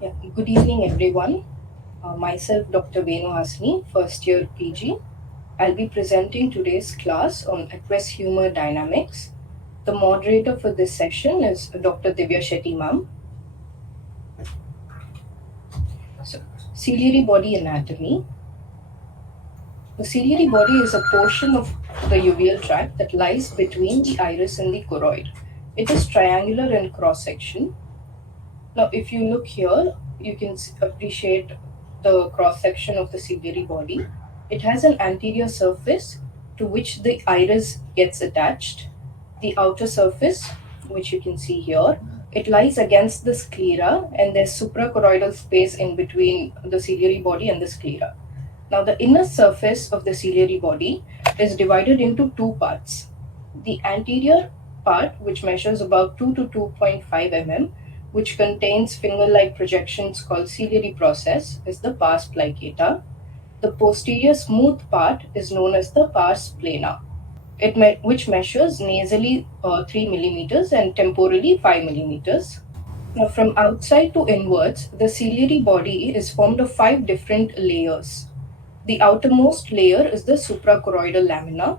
Yeah, good evening, everyone. Myself, Dr. Venuhasini, first year PG. I'll be presenting today's class on aqueous humor dynamics. The moderator for this session is Dr. Divya Shetty, ma'am. So, ciliary body anatomy. The ciliary body is a portion of the uveal tract that lies between the iris and the choroid. It is triangular in cross section. Now, if you look here, you can appreciate the cross section of the ciliary body. It has an anterior surface to which the iris gets attached. The outer surface, which you can see here, it lies against the sclera, and there's suprachoroidal space in between the ciliary body and the sclera. Now, the inner surface of the ciliary body is divided into two parts. The anterior part, which measures about 2 to 2.5 mm, which contains finger-like projections called ciliary process, is the pars plicata. The posterior smooth part is known as the pars plana, which measures nasally 3 millimeters and temporally 5 millimeters. Now, from outside to inwards, the ciliary body is formed of 5 different layers. The outermost layer is the suprachoroidal lamina,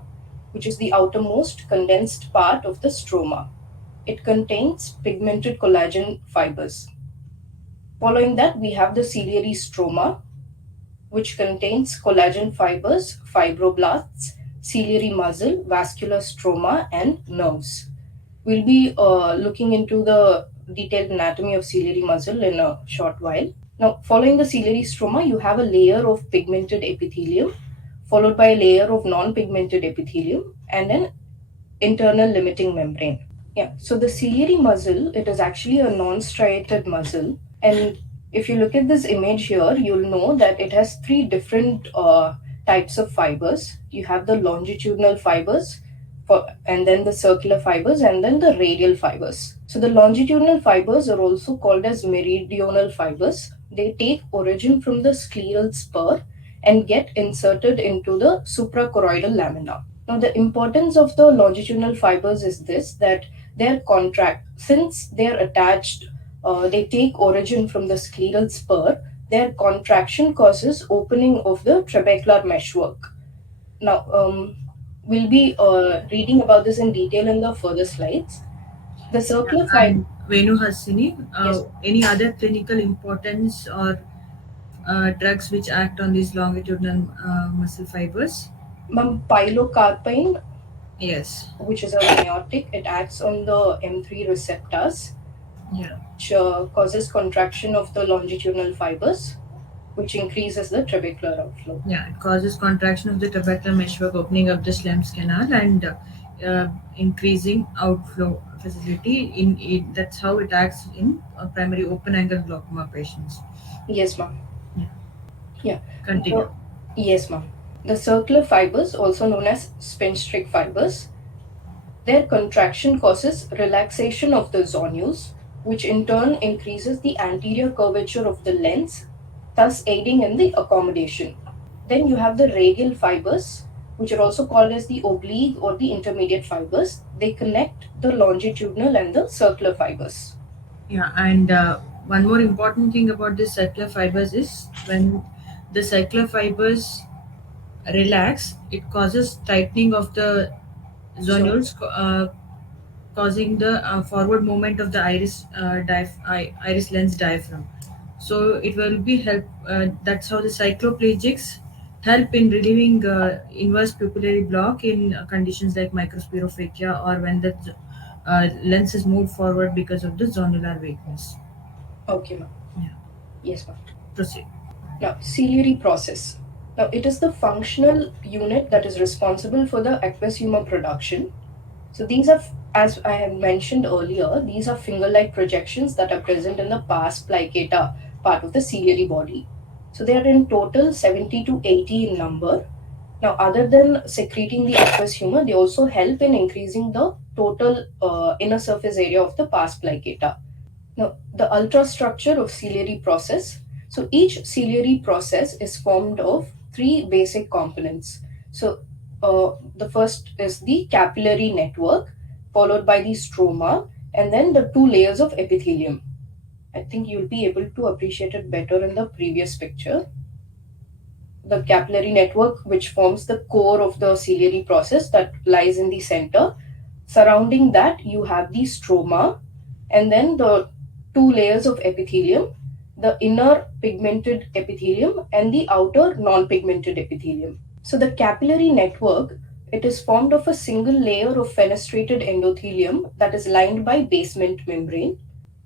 which is the outermost condensed part of the stroma. It contains pigmented collagen fibers. Following that, we have the ciliary stroma, which contains collagen fibers, fibroblasts, ciliary muscle, vascular stroma, and nerves. We'll be looking into the detailed anatomy of ciliary muscle in a short while. Now, following the ciliary stroma, you have a layer of pigmented epithelium, followed by a layer of non-pigmented epithelium, and an internal limiting membrane. Yeah, so the ciliary muscle, it is actually a non-striated muscle. And if you look at this image here, you'll know that it has three different types of fibers. You have the longitudinal fibers, and then the circular fibers, and then the radial fibers. So the longitudinal fibers are also called as meridional fibers. They take origin from the scleral spur and get inserted into the suprachoroidal lamina. Now, the importance of the longitudinal fibers is this, that they're since they're attached, they take origin from the scleral spur, their contraction causes opening of the trabecular meshwork. Now, we'll be reading about this in detail in the further slides. The circular fiber. And Venuhasini, Yes, any other clinical importance or drugs which act on these longitudinal muscle fibers? pilocarpine, Yes. which is a meiotic, it acts on the M3 receptors, Yeah. which causes contraction of the longitudinal fibers, which increases the trabecular outflow. Yeah, it causes contraction of the trabecular meshwork, opening up the Schlemm's canal, and increasing outflow facility. In it, that's how it acts in primary open-angle glaucoma patients. Yes, ma'am. Yeah. Yeah. Continue. Yes, ma'am. The circular fibers, also known as spinstric fibers, their contraction causes relaxation of the zonules, which in turn increases the anterior curvature of the lens, thus aiding in the accommodation. Then you have the radial fibers, which are also called as the oblique or the intermediate fibers. They connect the longitudinal and the circular fibers. Yeah, and one more important thing about this circular fibers is when the circular fibers relax, it causes tightening of the So, zonules, causing the forward movement of the iris lens diaphragm. So it will be help. That's how the cycloplegics help in relieving inverse pupillary block in conditions like microspirophakia or when the lens is moved forward because of the zonular weakness. okay, ma'am. Yeah, Yes, ma'am. proceed. Now, ciliary process. Now, it is the functional unit that is responsible for the aqueous humor production. So, these are, as I have mentioned earlier, these are finger-like projections that are present in the pars plicata part of the ciliary body. So, they are in total 70 to 80 in number. Now, other than secreting the aqueous humor, they also help in increasing the total inner surface area of the pars plicata. Now, the ultrastructure of ciliary process. So, each ciliary process is formed of three basic components. So, the first is the capillary network, followed by the stroma, and then the two layers of epithelium. I think you'll be able to appreciate it better in the previous picture. The capillary network, which forms the core of the ciliary process, that lies in the center. Surrounding that, you have the stroma, and then the two layers of epithelium, the inner pigmented epithelium and the outer non-pigmented epithelium. So the capillary network, it is formed of a single layer of fenestrated endothelium that is lined by basement membrane.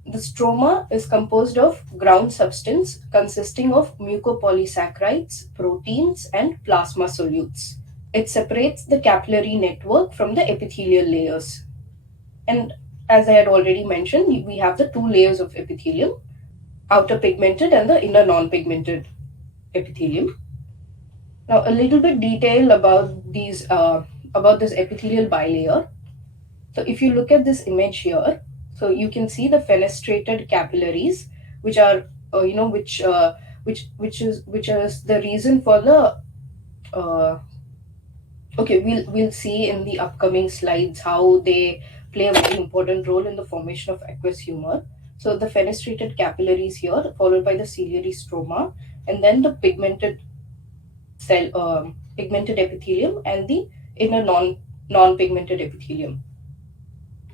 The stroma is composed of ground substance consisting of mucopolysaccharides, proteins, and plasma solutes. It separates the capillary network from the epithelial layers. And as I had already mentioned, we have the two layers of epithelium, outer pigmented and the inner non-pigmented epithelium. Now, a little bit detail about this epithelial bilayer. So, if you look at this image here, so you can see the fenestrated capillaries, which are which is the reason for the uh, okay, we'll see in the upcoming slides how they play a very important role in the formation of aqueous humor. So the fenestrated capillaries here, followed by the ciliary stroma, and then the pigmented epithelium and the inner non-pigmented epithelium.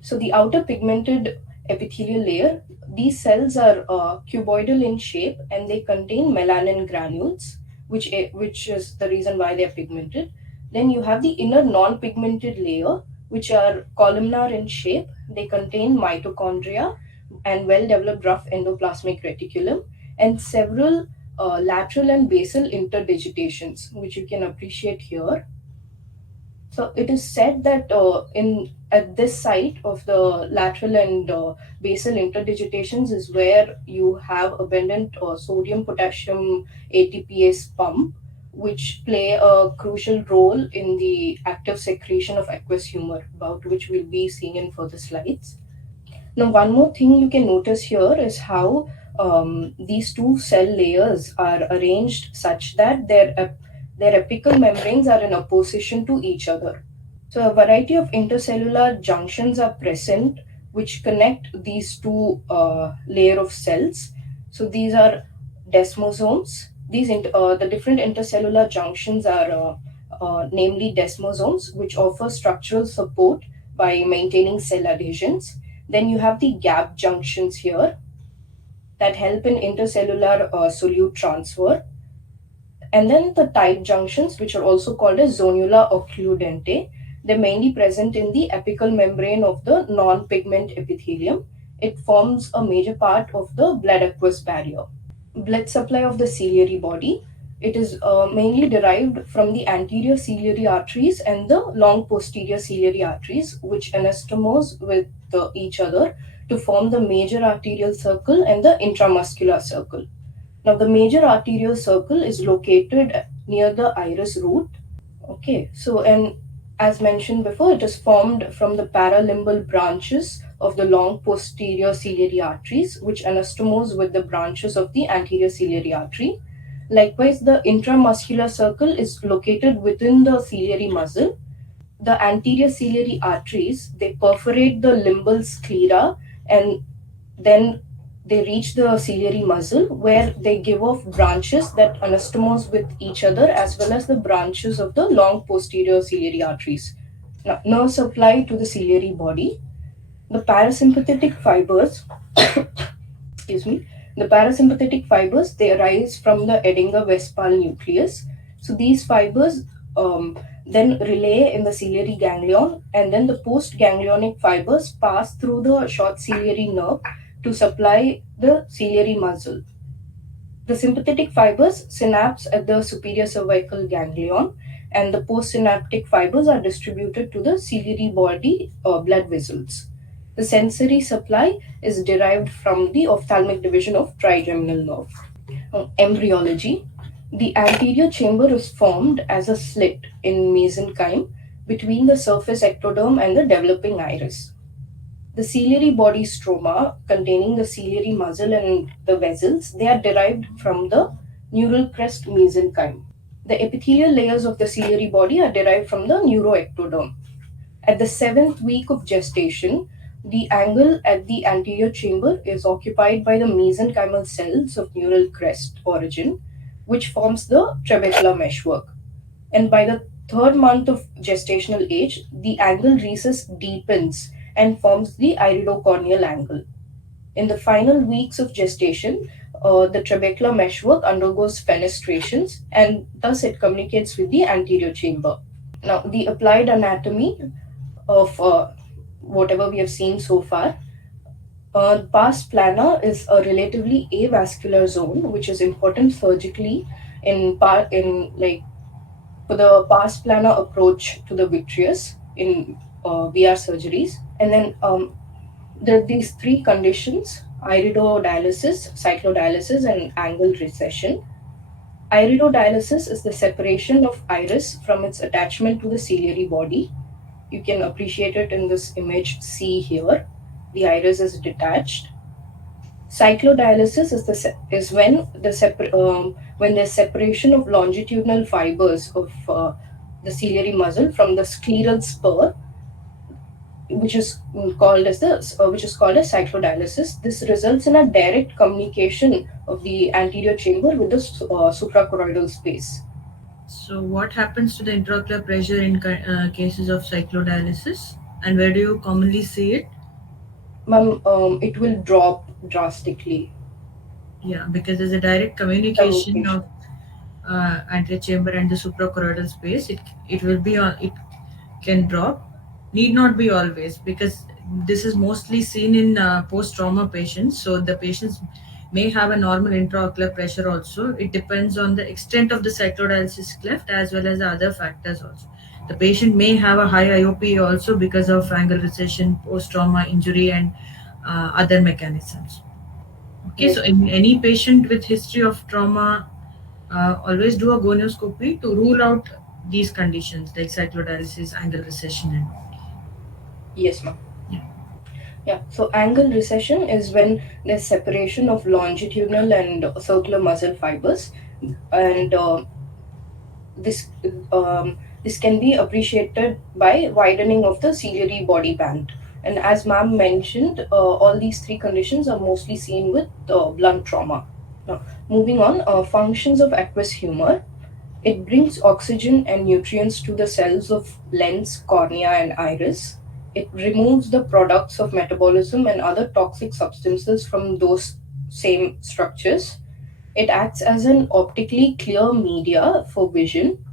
So the outer pigmented epithelial layer, these cells are cuboidal in shape and they contain melanin granules, which is the reason why they are pigmented. Then you have the inner non-pigmented layer, which are columnar in shape. They contain mitochondria and well-developed rough endoplasmic reticulum and several lateral and basal interdigitations, which you can appreciate here. So it is said that in at this site of the lateral and basal interdigitations is where you have abundant sodium potassium ATPase pump, which play a crucial role in the active secretion of aqueous humor, about which we'll be seeing in further slides. Now, one more thing you can notice here is how these two cell layers are arranged such that their apical membranes are in opposition to each other. So, a variety of intercellular junctions are present which connect these two layer of cells. So, these are desmosomes. The different intercellular junctions are namely desmosomes, which offer structural support by maintaining cell adhesions. Then you have the gap junctions here that help in intercellular solute transfer. And then the tight junctions, which are also called as zonula occludente, they're mainly present in the apical membrane of the non-pigment epithelium. It forms a major part of the blood-aqueous barrier. Blood supply of the ciliary body. It is mainly derived from the anterior ciliary arteries and the long posterior ciliary arteries, which anastomose with each other to form the major arterial circle and the intramuscular circle. Now, the major arterial circle is located near the iris root. Okay, so and as mentioned before, it is formed from the paralimbal branches of the long posterior ciliary arteries, which anastomose with the branches of the anterior ciliary artery. Likewise, the intramuscular circle is located within the ciliary muscle. The anterior ciliary arteries, they perforate the limbal sclera, and then they reach the ciliary muscle where they give off branches that anastomose with each other, as well as the branches of the long posterior ciliary arteries. Now, nerve supply to the ciliary body. The parasympathetic fibers, excuse me, the parasympathetic fibers, they arise from the Edinger-Westphal nucleus. So these fibers then relay in the ciliary ganglion, and then the postganglionic fibers pass through the short ciliary nerve to supply the ciliary muscle. The sympathetic fibers synapse at the superior cervical ganglion, and the postsynaptic fibers are distributed to the ciliary body blood vessels. The sensory supply is derived from the ophthalmic division of trigeminal nerve. Embryology. The anterior chamber is formed as a slit in mesenchyme between the surface ectoderm and the developing iris. The ciliary body stroma, containing the ciliary muscle and the vessels, they are derived from the neural crest mesenchyme. The epithelial layers of the ciliary body are derived from the neuroectoderm. At the seventh week of gestation, The angle at the anterior chamber is occupied by the mesenchymal cells of neural crest origin, which forms the trabecular meshwork. And by the third month of gestational age, the angle recess deepens and forms the iridocorneal angle. In the final weeks of gestation, the trabecular meshwork undergoes fenestrations and thus it communicates with the anterior chamber. Now, the applied anatomy of whatever we have seen so far. Pars plana is a relatively avascular zone, which is important surgically in like for the pars plana approach to the vitreous in VR surgeries. And then there are these three conditions: iridodialysis, cyclodialysis, and angle recession. Iridodialysis is the separation of iris from its attachment to the ciliary body. You can appreciate it in this image C here. The iris is detached. Cyclodialysis is when there's separation of longitudinal fibers of the ciliary muscle from the scleral spur, which is called as cyclodialysis. This results in a direct communication of the anterior chamber with the suprachoroidal space. So, what happens to the intraocular pressure in cases of cyclodialysis, and where do you commonly see it? Ma'am, it will drop drastically. Yeah, because there's a direct communication Communication. of antechamber and the suprachoroidal space. It will be on. It can drop. Need not be always, because this is mostly seen in post trauma patients. So the patients may have a normal intraocular pressure also. It depends on the extent of the cyclodialysis cleft as well as the other factors also. The patient may have a high IOP also because of angle recession, post trauma injury, and other mechanisms. Okay, so Yes, ma'am. in any patient with history of trauma, always do a gonioscopy to rule out these conditions like cyclodialysis, angle recession, and Yes, ma'am. yeah. Yeah, so angle recession is when there's separation of longitudinal and circular muscle fibers, and this this can be appreciated by widening of the ciliary body band. And as ma'am mentioned, all these three conditions are mostly seen with blunt trauma. Now, moving on, functions of aqueous humor. It brings oxygen and nutrients to the cells of lens, cornea, and iris. It removes the products of metabolism and other toxic substances from those same structures. It acts as an optically clear media for vision,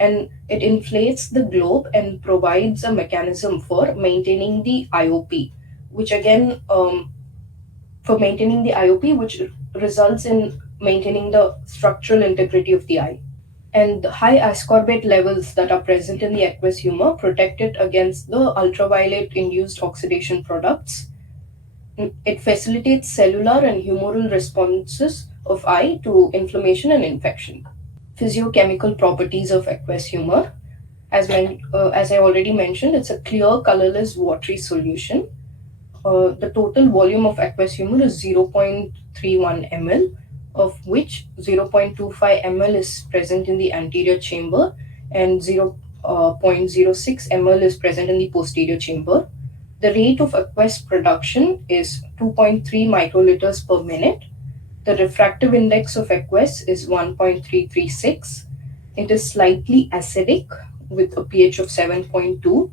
and it inflates the globe and provides a mechanism for maintaining the IOP, which again, for maintaining the IOP, which results in maintaining the structural integrity of the eye. And the high ascorbate levels that are present in the aqueous humor protect it against the ultraviolet induced oxidation products. It facilitates cellular and humoral responses of eye to inflammation and infection. Physiochemical properties of aqueous humor. As I already mentioned, it's a clear, colorless, watery solution. The total volume of aqueous humor is 0.31 ml, of which 0.25 ml is present in the anterior chamber and 0.06 ml is present in the posterior chamber. The rate of aqueous production is 2.3 microliters per minute. The refractive index of aqueous is 1.336. It is slightly acidic with a pH of 7.2,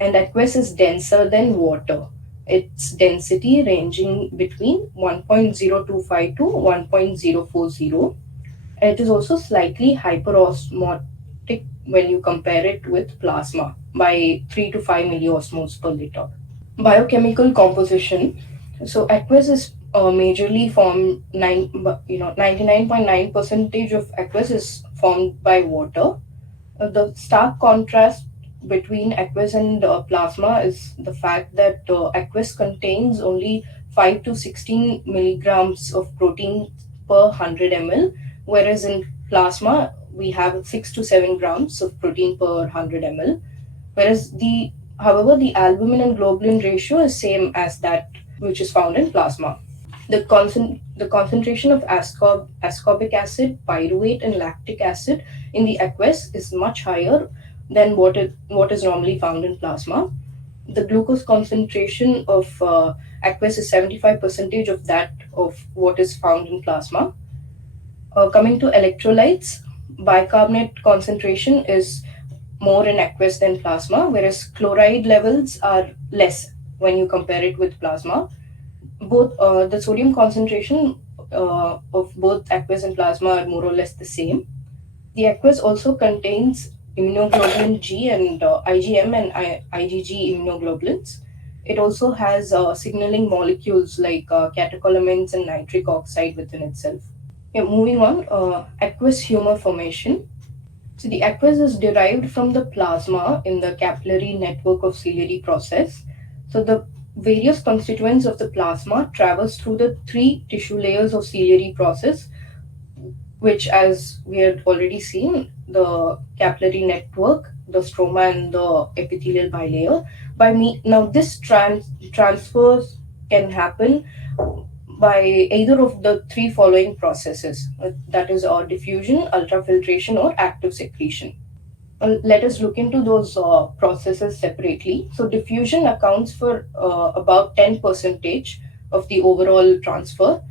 and aqueous is denser than water. Its density ranging between 1.025 to 1.040, and it is also slightly hyperosmotic when you compare it with plasma by 3 to 5 milliosmoles per liter. Biochemical composition. So aqueous is majorly formed 99.9 percentage of aqueous is formed by water. The stark contrast between aqueous and plasma is the fact that aqueous contains only 5 to 16 milligrams of protein per 100 ml, whereas in plasma we have 6 to 7 grams of protein per 100 ml. Whereas the albumin and globulin ratio is same as that which is found in plasma. The concentration of ascorbic acid, pyruvate, and lactic acid in the aqueous is much higher than what is normally found in plasma. The glucose concentration of aqueous is 75% of that of what is found in plasma. Coming to electrolytes, bicarbonate concentration is more in aqueous than plasma, whereas chloride levels are less when you compare it with plasma. Both the sodium concentration of both aqueous and plasma are more or less the same. The aqueous also contains immunoglobulin G and IgM and IgG immunoglobulins. It also has signaling molecules like catecholamines and nitric oxide within itself. Yeah, moving on, aqueous humor formation. So the aqueous is derived from the plasma in the capillary network of ciliary process. So the various constituents of the plasma traverse through the three tissue layers of ciliary process, which, as we had already seen, the capillary network, the stroma, and the epithelial bilayer. Now this transfers can happen by either of the three following processes, that is, diffusion, ultrafiltration, or active secretion. Let us look into those processes separately. So diffusion accounts for about 10% of the overall transfer.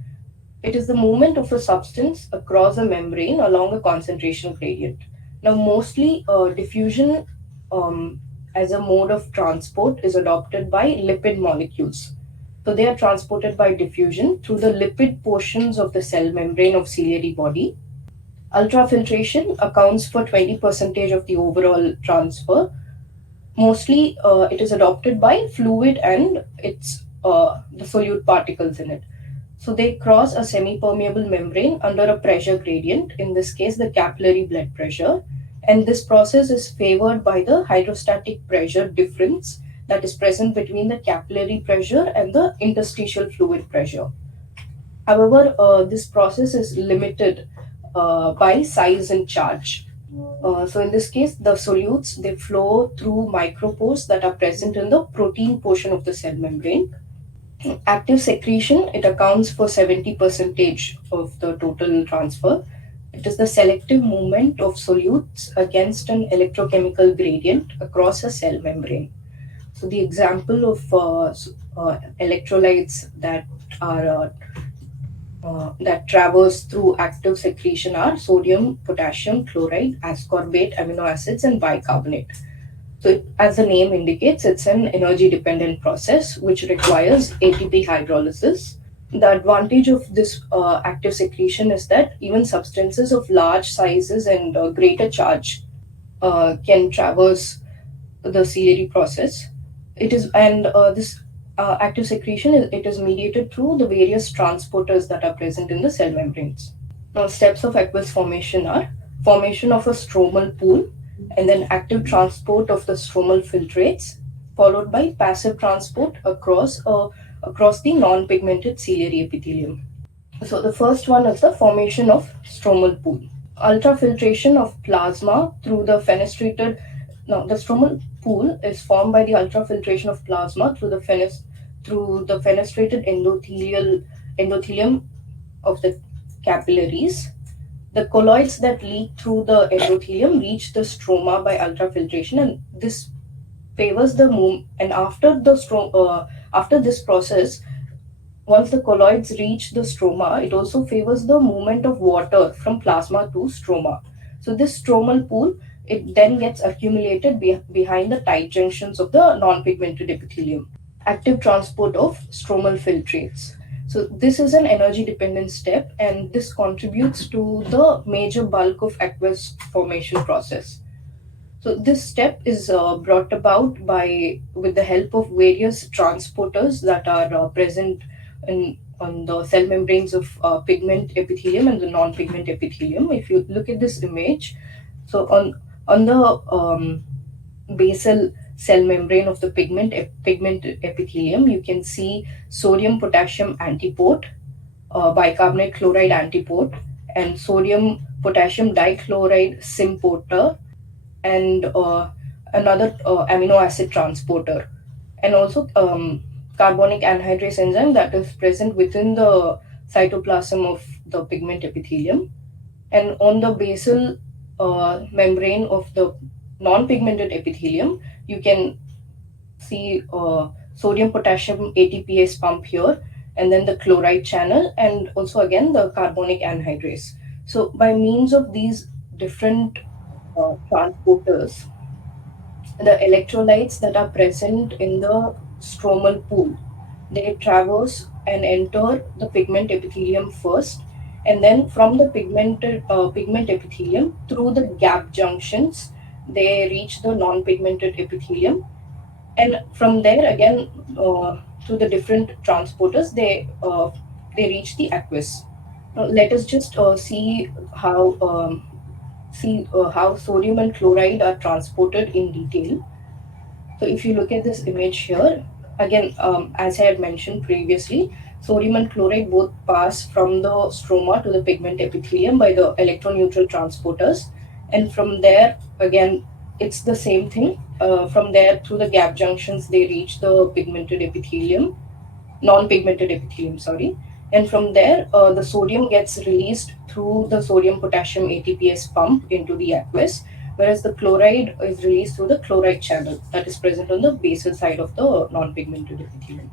It is the movement of a substance across a membrane along a concentration gradient. Now, mostly diffusion as a mode of transport is adopted by lipid molecules. So, they are transported by diffusion through the lipid portions of the cell membrane of ciliary body. Ultrafiltration accounts for 20% of the overall transfer. Mostly, it is adopted by fluid and the solute particles in it. So they cross a semi-permeable membrane under a pressure gradient, in this case the capillary blood pressure, and this process is favored by the hydrostatic pressure difference that is present between the capillary pressure and the interstitial fluid pressure. However, this process is limited by size and charge. So in this case, the solutes, they flow through micropores that are present in the protein portion of the cell membrane. Active secretion, it accounts for 70% of the total transfer. It is the selective movement of solutes against an electrochemical gradient across a cell membrane. So the example of electrolytes that traverse through active secretion are sodium, potassium, chloride, ascorbate, amino acids, and bicarbonate. So, as the name indicates, it's an energy dependent process which requires ATP hydrolysis. The advantage of this active secretion is that even substances of large sizes and greater charge can traverse the ciliary process. It is and This active secretion it is mediated through the various transporters that are present in the cell membranes. Now, steps of aqueous formation are formation of a stromal pool, and then active transport of the stromal filtrates, followed by passive transport across the non-pigmented ciliary epithelium. So the first one is the formation of stromal pool. Ultrafiltration of plasma through the fenestrated. Now, the stromal pool is formed by the ultrafiltration of plasma through the fenestrated endothelium of the capillaries. The colloids that leak through the endothelium reach the stroma by ultrafiltration, and this favors the move. And after this process, once the colloids reach the stroma, it also favors the movement of water from plasma to stroma. So this stromal pool, it then gets accumulated behind the tight junctions of the non-pigmented epithelium. Active transport of stromal filtrates. So this is an energy dependent step, and this contributes to the major bulk of aqueous formation process. So this step is brought about by with the help of various transporters that are present on the cell membranes of pigment epithelium and the non-pigment epithelium. If you look at this image, so on the basal cell membrane of the pigment epithelium, you can see sodium potassium antipode, bicarbonate chloride antipode, and sodium potassium dichloride symporter, and another amino acid transporter, and also carbonic anhydrase enzyme that is present within the cytoplasm of the pigment epithelium. And on the basal membrane of the non-pigmented epithelium, you can see sodium potassium ATPase pump here, and then the chloride channel, and also again the carbonic anhydrase. So by means of these different transporters, the electrolytes that are present in the stromal pool, they traverse and enter the pigment epithelium first, and then from the pigment epithelium through the gap junctions, they reach the non-pigmented epithelium, and from there again through the different transporters, they reach the aqueous. Now, let us just see how sodium and chloride are transported in detail. So if you look at this image here, again, as I had mentioned previously, sodium and chloride both pass from the stroma to the pigment epithelium by the electroneutral transporters. And from there, again, it's the same thing. From there, through the gap junctions, they reach the pigmented epithelium, non-pigmented epithelium, sorry. And from there, the sodium gets released through the sodium potassium ATPase pump into the aqueous, whereas the chloride is released through the chloride channel that is present on the basal side of the non-pigmented epithelium.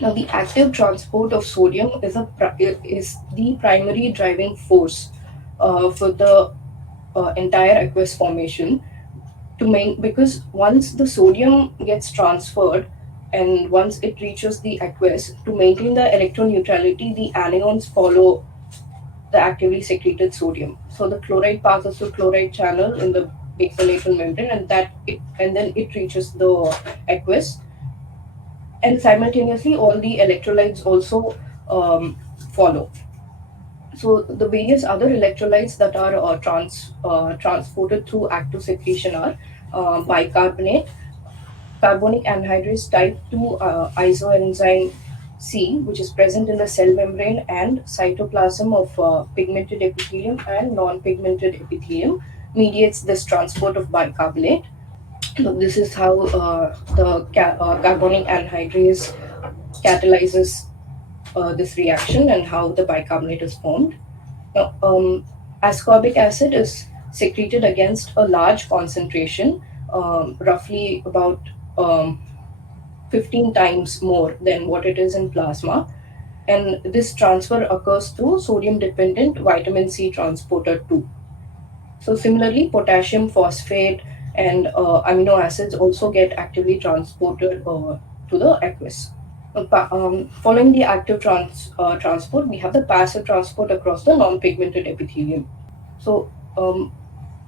Now, the active transport of sodium is the primary driving force for the entire aqueous formation, because once the sodium gets transferred and once it reaches the aqueous, to maintain the electron neutrality, the anions follow the actively secreted sodium. So the chloride passes through chloride channel in the basal membrane, and then it reaches the aqueous, and simultaneously all the electrolytes also follow. So the various other electrolytes that are transported through active secretion are bicarbonate, carbonic anhydrase type 2 isoenzyme C, which is present in the cell membrane and cytoplasm of pigmented epithelium and non-pigmented epithelium, mediates this transport of bicarbonate. So this is how the carbonic anhydrase catalyzes this reaction and how the bicarbonate is formed. Now, ascorbic acid is secreted against a large concentration, roughly about 15 times more than what it is in plasma. And this transfer occurs through sodium dependent vitamin C transporter 2. So, similarly, potassium phosphate and amino acids also get actively transported to the aqueous. Following the active transport, we have the passive transport across the non-pigmented epithelium. So,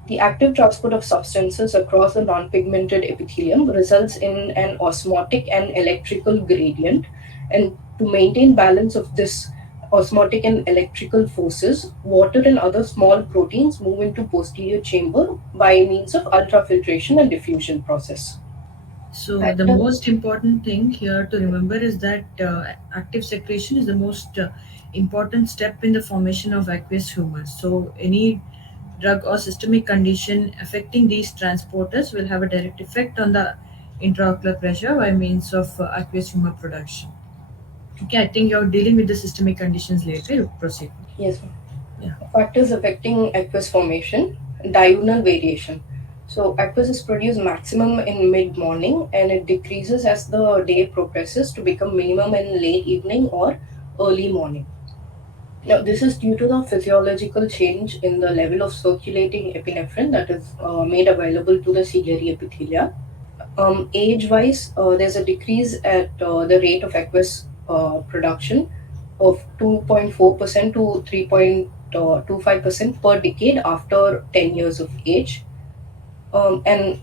the active transport of substances across the non-pigmented epithelium results in an osmotic and electrical gradient. And to maintain balance of this osmotic and electrical forces, water and other small proteins move into posterior chamber by means of ultrafiltration and diffusion process. So the Active most important thing here to remember is that active secretion is the most important step in the formation of aqueous humor. So any drug or systemic condition affecting these transporters will have a direct effect on the intraocular pressure by means of aqueous humor production. Okay, I think you're dealing with the systemic conditions later. You proceed. Yes. Yeah. Factors affecting aqueous formation, diurnal variation. So aqueous is produced maximum in mid-morning and it decreases as the day progresses to become minimum in late evening or early morning. Now, this is due to the physiological change in the level of circulating epinephrine that is made available to the ciliary epithelia. Age-wise, there's a decrease at the rate of aqueous production of 2.4% to 3.25% per decade after 10 years of age. And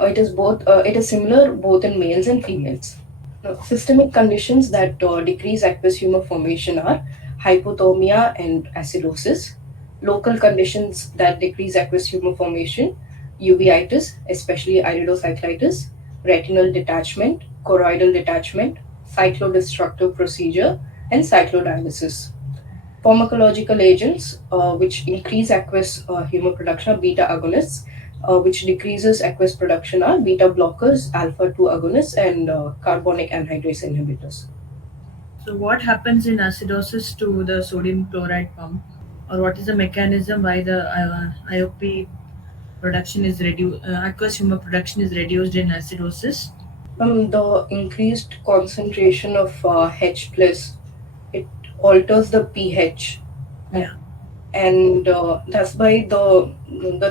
it is similar both in males and females. Now, systemic conditions that decrease aqueous humor formation are hypothermia and acidosis. Local conditions that decrease aqueous humor formation: uveitis, especially iridocyclitis, retinal detachment, choroidal detachment, cyclodestructive procedure, and cyclodialysis. Pharmacological agents which increase aqueous humor production are beta agonists, which decreases aqueous production are beta blockers, alpha 2 agonists, and carbonic anhydrase inhibitors. So what happens in acidosis to the sodium chloride pump, or what is the mechanism why the IOP production is reduced, aqueous humor production is reduced in acidosis? The increased concentration of H plus, it alters the pH, and, Yeah, that's why the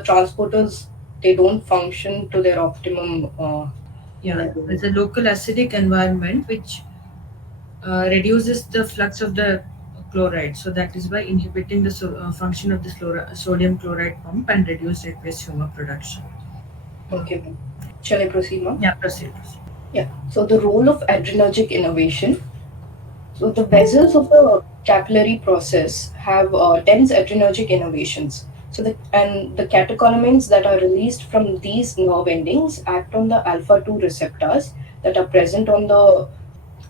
transporters, they don't function to their optimum yeah. level. It's a local acidic environment which reduces the flux of the chloride. So that is by inhibiting the function of the sodium chloride pump and reduce aqueous humor production. Okay, ma'am. Shall I proceed, ma'am? Yeah, proceed. Proceed. Yeah. So the role of adrenergic innervation. So the vessels of the capillary process have dense adrenergic innervations. So the catecholamines that are released from these nerve endings act on the alpha 2 receptors that are present on the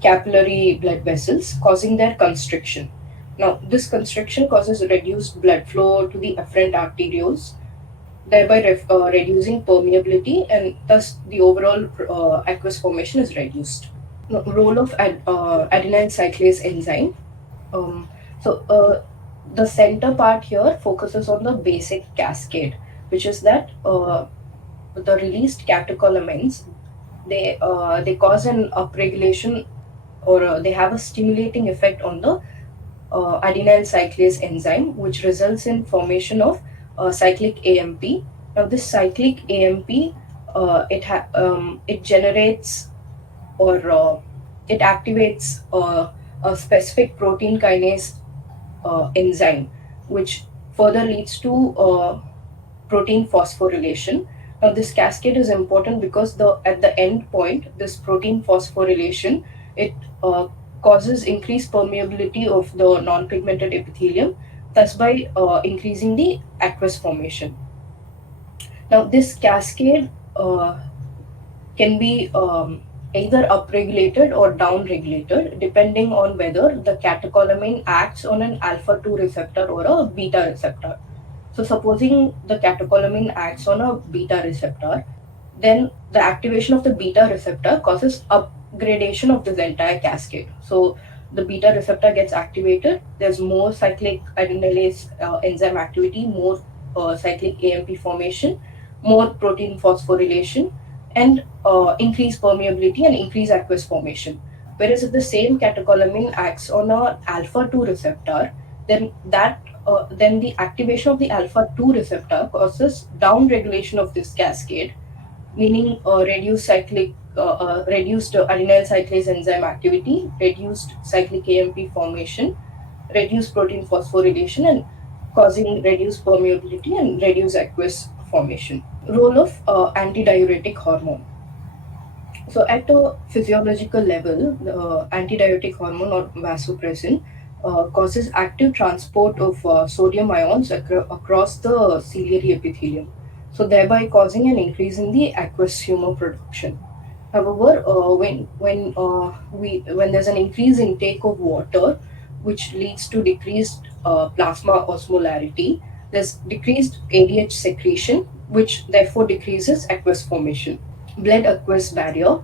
capillary blood vessels, causing their constriction. Now, this constriction causes reduced blood flow to the afferent arterioles, thereby reducing permeability, and thus the overall aqueous formation is reduced. No, role of adenyl cyclase enzyme. Um, so the center part here focuses on the basic cascade, which is that the released catecholamines, they cause an upregulation, or they have a stimulating effect on the adenyl cyclase enzyme, which results in formation of cyclic AMP. Now, this cyclic AMP, it generates, or it activates a specific protein kinase enzyme, which further leads to protein phosphorylation. Now, this cascade is important because the at the end point, this protein phosphorylation, it causes increased permeability of the non-pigmented epithelium, thus by increasing the aqueous formation. Now, this cascade can be either upregulated or downregulated depending on whether the catecholamine acts on an alpha 2 receptor or a beta receptor. So, supposing the catecholamine acts on a beta receptor, then the activation of the beta receptor causes upgradation of this entire cascade. So, the beta receptor gets activated, there's more cyclic adenylase enzyme activity, more cyclic AMP formation, more protein phosphorylation, and increased permeability and increased aqueous formation. Whereas if the same catecholamine acts on a alpha 2 receptor, then the activation of the alpha 2 receptor causes down regulation of this cascade, meaning reduced adenyl cyclase enzyme activity, reduced cyclic AMP formation, reduced protein phosphorylation, and causing reduced permeability and reduced aqueous formation. Role of antidiuretic hormone. So, at a physiological level, the antidiuretic hormone or vasopressin causes active transport of sodium ions across the ciliary epithelium, so thereby causing an increase in the aqueous humor production. However, when there's an increased intake of water, which leads to decreased plasma osmolarity, there's decreased ADH secretion, which therefore decreases aqueous formation. Blood aqueous barrier.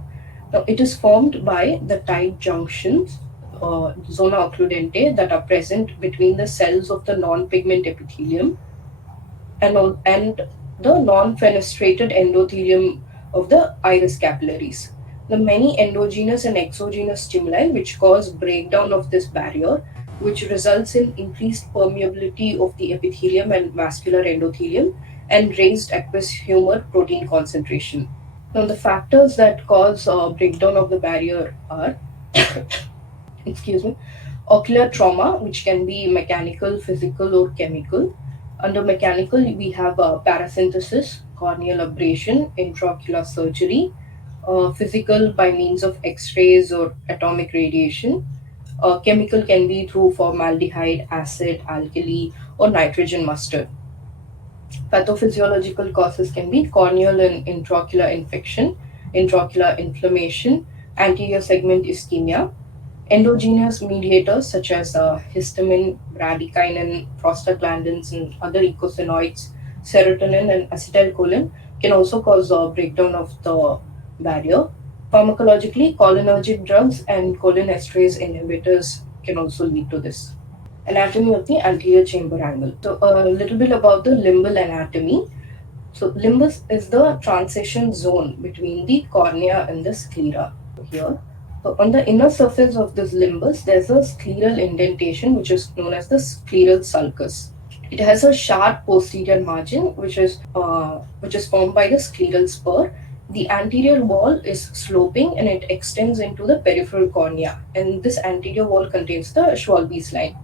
Now, it is formed by the tight junctions, zona occludente, that are present between the cells of the non-pigment epithelium and the non-fenestrated endothelium of the iris capillaries. The many endogenous and exogenous stimuli which cause breakdown of this barrier, which results in increased permeability of the epithelium and vascular endothelium and raised aqueous humor protein concentration. Now, the factors that cause breakdown of the barrier are, excuse me, ocular trauma, which can be mechanical, physical, or chemical. Under mechanical, we have paracentesis, corneal abrasion, intraocular surgery, physical by means of X rays or atomic radiation. Chemical can be through formaldehyde, acid, alkali, or nitrogen mustard. Pathophysiological causes can be corneal and intraocular infection, intraocular inflammation, anterior segment ischemia. Endogenous mediators such as histamine, bradykinin, prostaglandins, and other eicosanoids, serotonin, and acetylcholine can also cause breakdown of the barrier. Pharmacologically, cholinergic drugs and cholinesterase inhibitors can also lead to this. Anatomy of the anterior chamber angle. So, a little bit about the limbal anatomy. So limbus is the transition zone between the cornea and the sclera here. So on the inner surface of this limbus, there's a scleral indentation which is known as the scleral sulcus. It has a sharp posterior margin which is formed by the scleral spur. The anterior wall is sloping and it extends into the peripheral cornea, and this anterior wall contains the Schwalbe's line.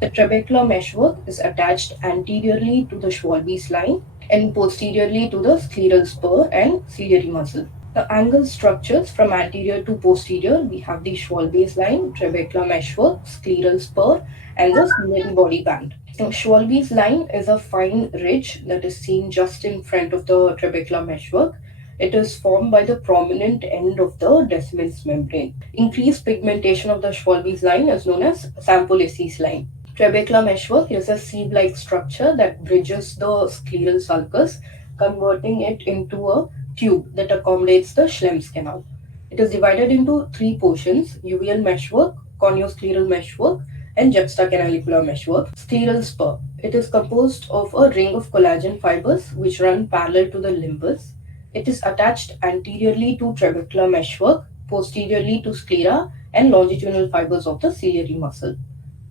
The trabecular meshwork is attached anteriorly to the Schwalbe's line and posteriorly to the scleral spur and ciliary muscle. The angle structures from anterior to posterior, we have the Schwalbe's line, trabecular meshwork, scleral spur, and the ciliary body band. Now, Schwalbe's line is a fine ridge that is seen just in front of the trabecular meshwork. It is formed by the prominent end of the descendens membrane. Increased pigmentation of the Schwalbe's line is known as Sampolisi's line. Trabecular meshwork is a sieve-like structure that bridges the scleral sulcus, converting it into a tube that accommodates the Schlemm's canal. It is divided into three portions: uveal meshwork, corneoscleral meshwork, and juxtacanalicular meshwork. Scleral spur. It is composed of a ring of collagen fibers which run parallel to the limbus. It is attached anteriorly to trabecular meshwork, posteriorly to sclera, and longitudinal fibers of the ciliary muscle.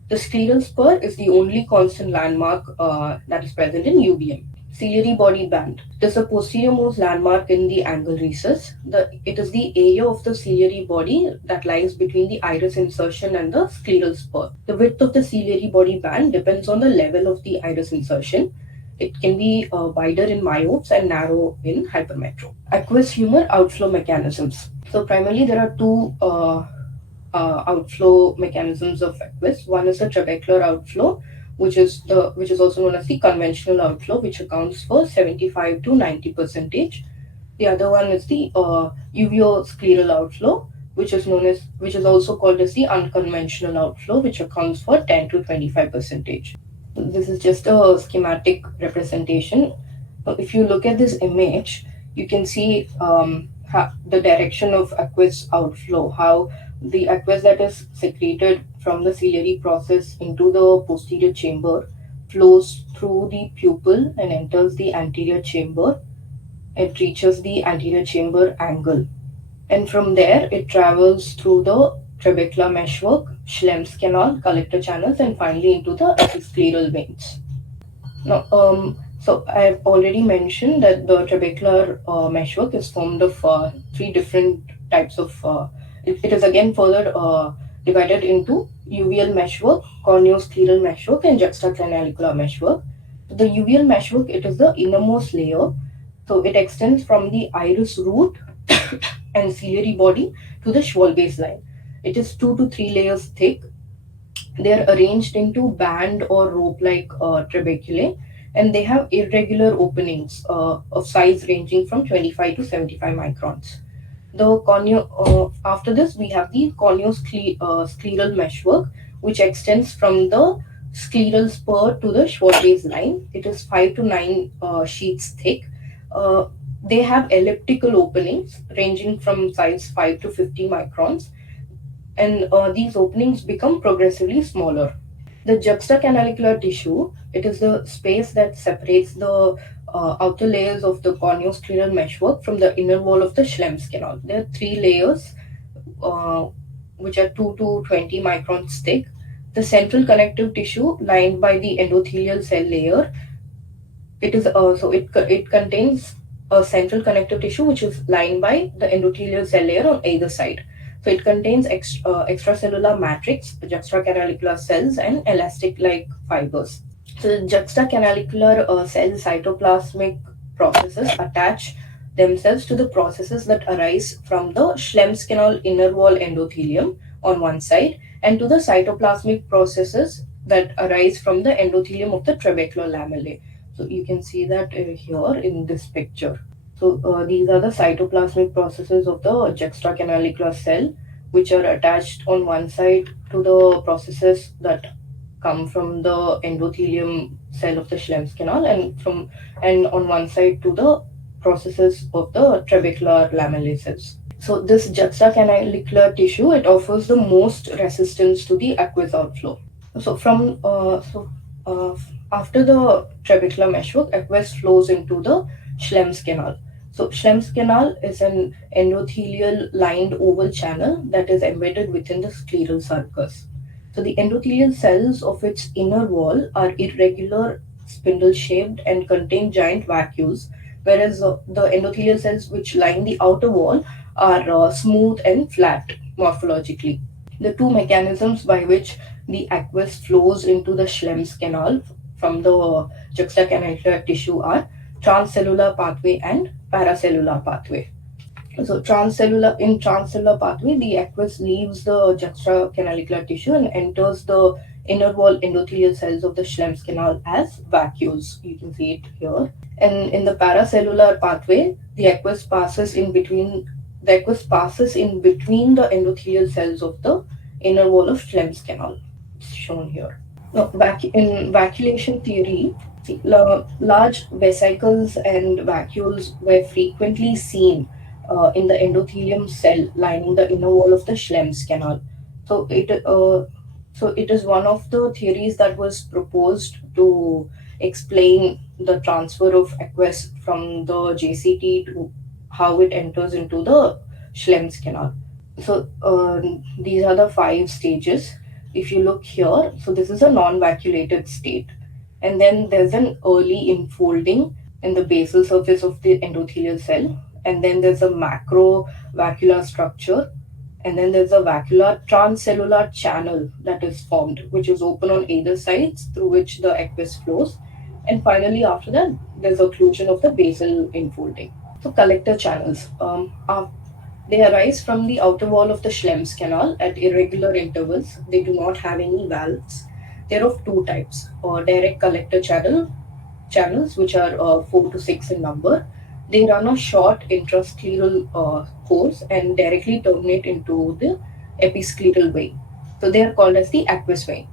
The scleral spur is the only constant landmark that is present in UVM. Ciliary body band. It is the posterior-most landmark in the angle recess. It is the area of the ciliary body that lies between the iris insertion and the scleral spur. The width of the ciliary body band depends on the level of the iris insertion. It can be wider in myopes and narrow in hypermetro. Aqueous humor outflow mechanisms. So primarily there are two outflow mechanisms of aqueous. One is the trabecular outflow, which is also known as the conventional outflow, which accounts for 75 to 90 percentage. The other one is the uveoscleral outflow, which is also called as the unconventional outflow, which accounts for 10 to 25 percentage. This is just a schematic representation. If you look at this image, you can see the direction of aqueous outflow, how the aqueous that is secreted from the ciliary process into the posterior chamber flows through the pupil and enters the anterior chamber. It reaches the anterior chamber angle, and from there it travels through the trabecular meshwork, Schlemm's canal, collector channels, and finally into the epithelial veins. Now, so I've already mentioned that the trabecular meshwork is formed of three different types of. It is again further divided into uveal meshwork, corneoscleral meshwork, and juxtacanalicular meshwork. The uveal meshwork, it is the innermost layer, so it extends from the iris root and ciliary body to the Schwalbe's line. It is 2 to 3 layers thick. They are arranged into band or rope-like trabeculae, and they have irregular openings of size ranging from 25 to 75 microns. After this, we have the corneoscleral meshwork, which extends from the scleral spur to the Schwartz's line. It is 5 to 9 sheets thick. Uh, they have elliptical openings ranging from size 5 to 50 microns, and these openings become progressively smaller. The juxtacanalicular tissue, it is the space that separates the outer layers of the corneoscleral meshwork from the inner wall of the Schlemm's canal. There are three layers, uh, which are 2 to 20 microns thick. The central connective tissue lined by the endothelial cell layer, it contains a central connective tissue which is lined by the endothelial cell layer on either side. So it contains extracellular matrix, juxtacanalicular cells, and elastic-like fibers. So the juxtacanalicular cell cytoplasmic processes attach themselves to the processes that arise from the Schlemm's canal inner wall endothelium on one side, and to the cytoplasmic processes that arise from the endothelium of the trabecular lamellae. So you can see that here in this picture. So these are the cytoplasmic processes of the juxtacanalicular cell, which are attached on one side to the processes that come from the endothelium cell of the Schlemm's canal, and on one side to the processes of the trabecular lamellae cells. So this juxtacanalicular tissue, it offers the most resistance to the aqueous outflow. So after the trabecular meshwork, aqueous flows into the Schlemm's canal. So Schlemm's canal is an endothelial lined oval channel that is embedded within the scleral sulcus. So the endothelial cells of its inner wall are irregular, spindle shaped, and contain giant vacuoles, whereas the endothelial cells which line the outer wall are smooth and flat morphologically. The two mechanisms by which the aqueous flows into the Schlemm's canal from the juxtacanalicular tissue are transcellular pathway and paracellular pathway. So transcellular pathway, the aqueous leaves the juxtacanalicular tissue and enters the inner wall endothelial cells of the Schlemm's canal as vacuoles. You can see it here. And in the paracellular pathway, the aqueous passes in between the endothelial cells of the inner wall of Schlemm's canal. It's shown here. Now, in vacuolation theory, large vesicles and vacuoles were frequently seen in the endothelium cell lining the inner wall of the Schlemm's canal. So it is one of the theories that was proposed to explain the transfer of aqueous from the JCT to how it enters into the Schlemm's canal. So these are the five stages. If you look here, so this is a non-vacuolated state, and then there's an early enfolding in the basal surface of the endothelial cell, and then there's a macrovacuolar structure, and then there's a vacuolar transcellular channel that is formed, which is open on either sides through which the aqueous flows, and finally after that there's occlusion of the basal enfolding. So collector channels. They arise from the outer wall of the Schlemm's canal at irregular intervals. They do not have any valves. They're of two types: direct collector channels, which are 4 to 6 in number. They run a short intrascleral course and directly terminate into the episcleral vein. So they are called as the aqueous vein.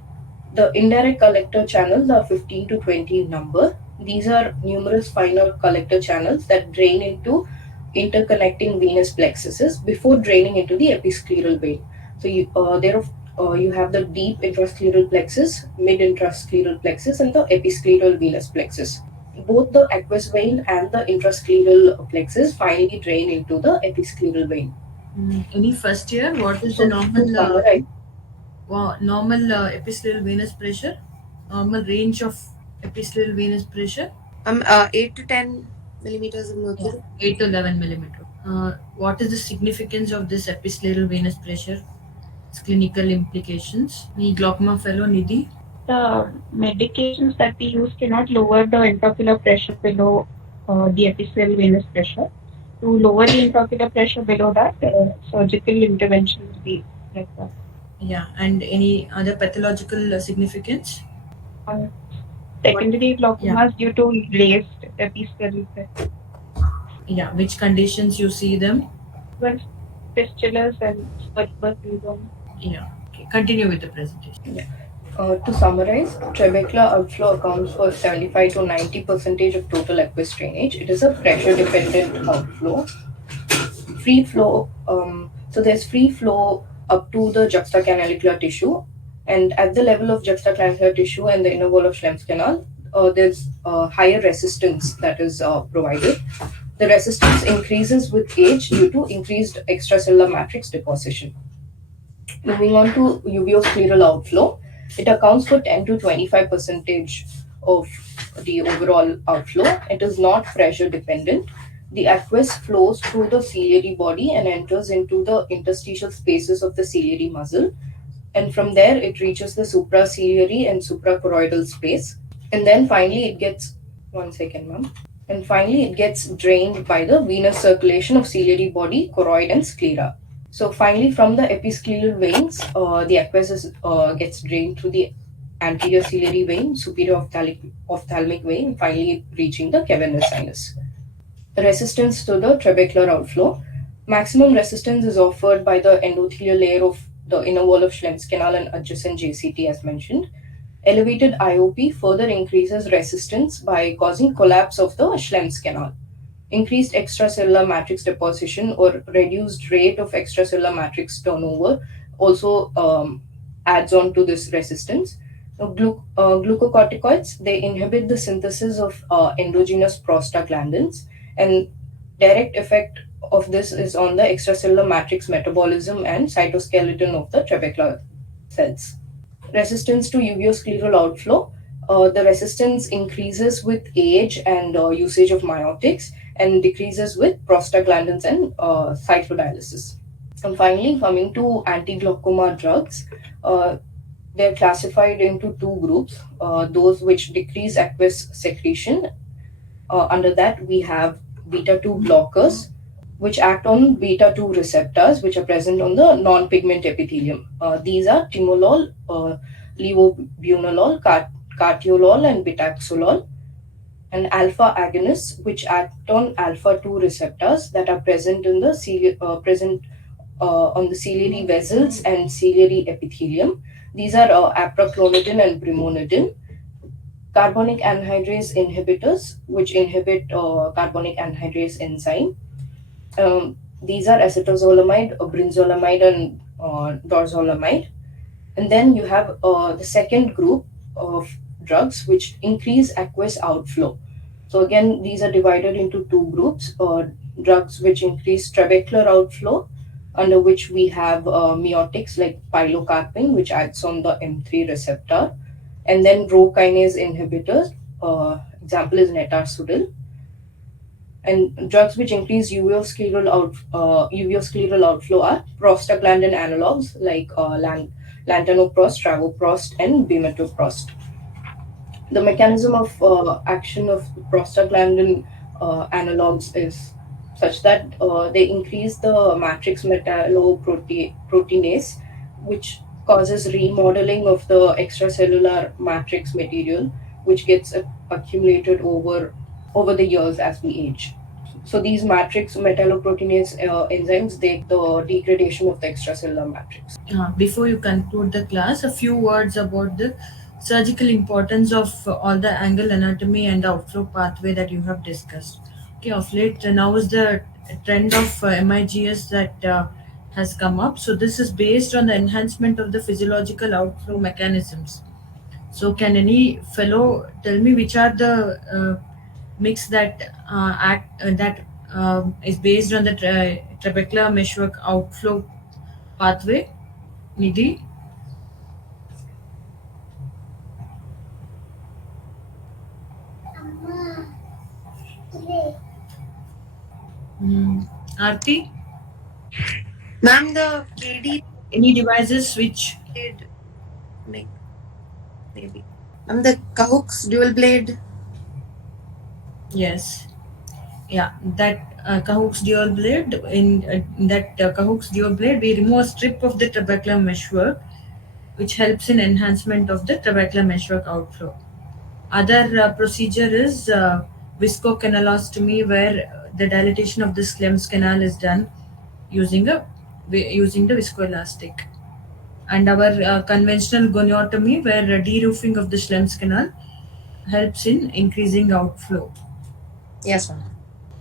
The indirect collector channels are 15 to 20 in number. These are numerous finer collector channels that drain into interconnecting venous plexuses before draining into the episcleral vein. So you have the deep intrascleral plexus, mid intrascleral plexus, and the episcleral venous plexus. Both the aqueous vein and the intrascleral plexus finally drain into the episcleral vein. Any first year? What is the So to summarize, normal epithelial venous pressure? Normal range of epithelial venous pressure? 8 to 10 millimeters of Yeah, mercury. 8 to 11 millimeter. What is the significance of this epithelial venous pressure? Its clinical implications. Any glaucoma fellow, Nidhi? The medications that we use cannot lower the intraocular pressure below the epithelial venous pressure. To lower the intraocular pressure below that, surgical intervention will be required. Yeah, and any other pathological significance? Uh, Secondary glaucomas due to raised epithelial pressure. Yeah, which conditions you see them? Well, fistulas and cerebral syndrome. Yeah, okay. Continue with the presentation. To summarize, trabecular outflow accounts for 75 to 90% of total aqueous drainage. It is a pressure dependent outflow. Free flow, so there's free flow up to the juxtacanalicular tissue, and at the level of juxtacanalicular tissue and the inner wall of Schlemm's canal, there's higher resistance that is provided. The resistance increases with age due to increased extracellular matrix deposition. Moving on to uveoscleral outflow, it accounts for 10 to 25 percentage of the overall outflow. It is not pressure dependent. The aqueous flows through the ciliary body and enters into the interstitial spaces of the ciliary muscle, and from there it reaches the supraciliary and suprachoroidal space, and then finally it gets one second, ma'am. And finally it gets drained by the venous circulation of ciliary body, choroid, and sclera. So finally, from the episcleral veins, the aqueous gets drained through the anterior ciliary vein, superior ophthalmic vein, finally reaching the cavernous sinus. Resistance to the trabecular outflow. Maximum resistance is offered by the endothelial layer of the inner wall of Schlemm's canal and adjacent JCT as mentioned. Elevated IOP further increases resistance by causing collapse of the Schlemm's canal. Increased extracellular matrix deposition or reduced rate of extracellular matrix turnover also adds on to this resistance. Now, glucocorticoids, they inhibit the synthesis of endogenous prostaglandins, and direct effect of this is on the extracellular matrix metabolism and cytoskeleton of the trabecular cells. Resistance to uveoscleral outflow. The resistance increases with age and usage of miotics and decreases with prostaglandins and cyclodialysis. And finally, coming to anti-glaucoma drugs, uh, they're classified into two groups, those which decrease aqueous secretion. Under that, we have beta 2 blockers, which act on beta 2 receptors, which are present on the non pigment epithelium. These are timolol, levobunolol, cartiolol, and betaxolol, and alpha agonists, which act on alpha 2 receptors that are present in the on the ciliary vessels and ciliary epithelium. These are apraclonidin and brimonidin. Carbonic anhydrase inhibitors, which inhibit carbonic anhydrase enzyme. These are acetazolamide, brinzolamide, and dorzolamide. And then you have the second group of drugs which increase aqueous outflow. So again, these are divided into two groups: drugs which increase trabecular outflow, under which we have miotics like pilocarpine, which acts on the M3 receptor, and then Rho kinase inhibitors. Example is netarsudil. And drugs which increase uveoscleral outflow are prostaglandin analogs like lantanoprost, travoprost, and bimetoprost. The mechanism of action of prostaglandin analogs is such that they increase the matrix metalloproteinase, which causes remodeling of the extracellular matrix material, which gets accumulated over the years as we age. So these matrix metalloproteinase enzymes, they the degradation of the extracellular matrix. Before you conclude the class, a few words about the surgical importance of all the angle anatomy and the outflow pathway that you have discussed. Okay, of late, now is the trend of MIGS that has come up. So, this is based on the enhancement of the physiological outflow mechanisms. So, can any fellow tell me which are the mix that is based on the trabecular meshwork outflow pathway? Nidhi? Aarti? Ma'am, the KD Any devices which, blade, like, maybe. Ma'am, the Cahook's dual blade. yes, yeah, that Cahook's dual blade, in that Cahook's dual blade, we remove a strip of the trabecular meshwork, which helps in enhancement of the trabecular meshwork outflow. Other procedure is viscocanalostomy, where the dilatation of the Schlemm's canal is done using using the viscoelastic. And our conventional goniotomy, where de-roofing of the Schlemm's canal helps in increasing outflow. Yes, ma'am.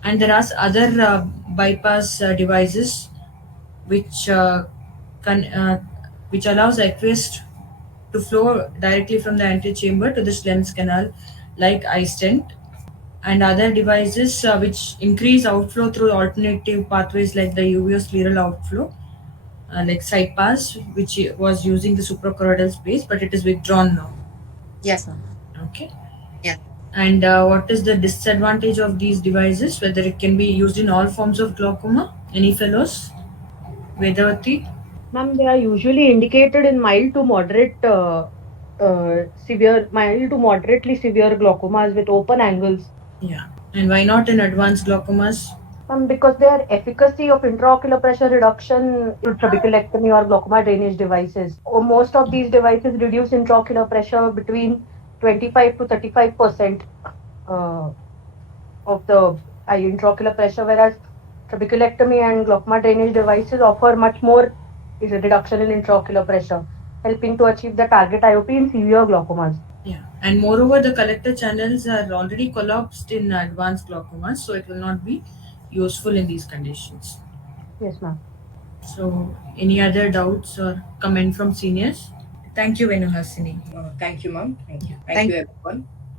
And there are other bypass devices which can which allows aqueous to flow directly from the antechamber to the Schlemm's canal, like eye stent, and other devices which increase outflow through alternative pathways like the uveoscleral outflow, like SIPAS, which was using the suprachoroidal space, but it is withdrawn now. Yes, ma'am. Okay. Yes. And what is the disadvantage of these devices? Whether it can be used in all forms of glaucoma? Any fellows? Vedavati? Ma'am, they are usually indicated in mild to mild to moderately severe glaucomas with open angles. Yeah. And why not in advanced glaucomas? Because their efficacy of intraocular pressure reduction in trabeculectomy or glaucoma drainage devices. Most of these devices reduce intraocular pressure between 25 to 35% of the intraocular pressure, whereas trabeculectomy and glaucoma drainage devices offer much more is a reduction in intraocular pressure, helping to achieve the target IOP in severe glaucomas. Yeah. And moreover, the collector channels are already collapsed in advanced glaucomas, so it will not be useful in these conditions. Yes, ma'am. So, any other doubts or comment from seniors? Thank you, Venuhasini. Thank you, ma'am. Thank you. Thank Thank you, everyone.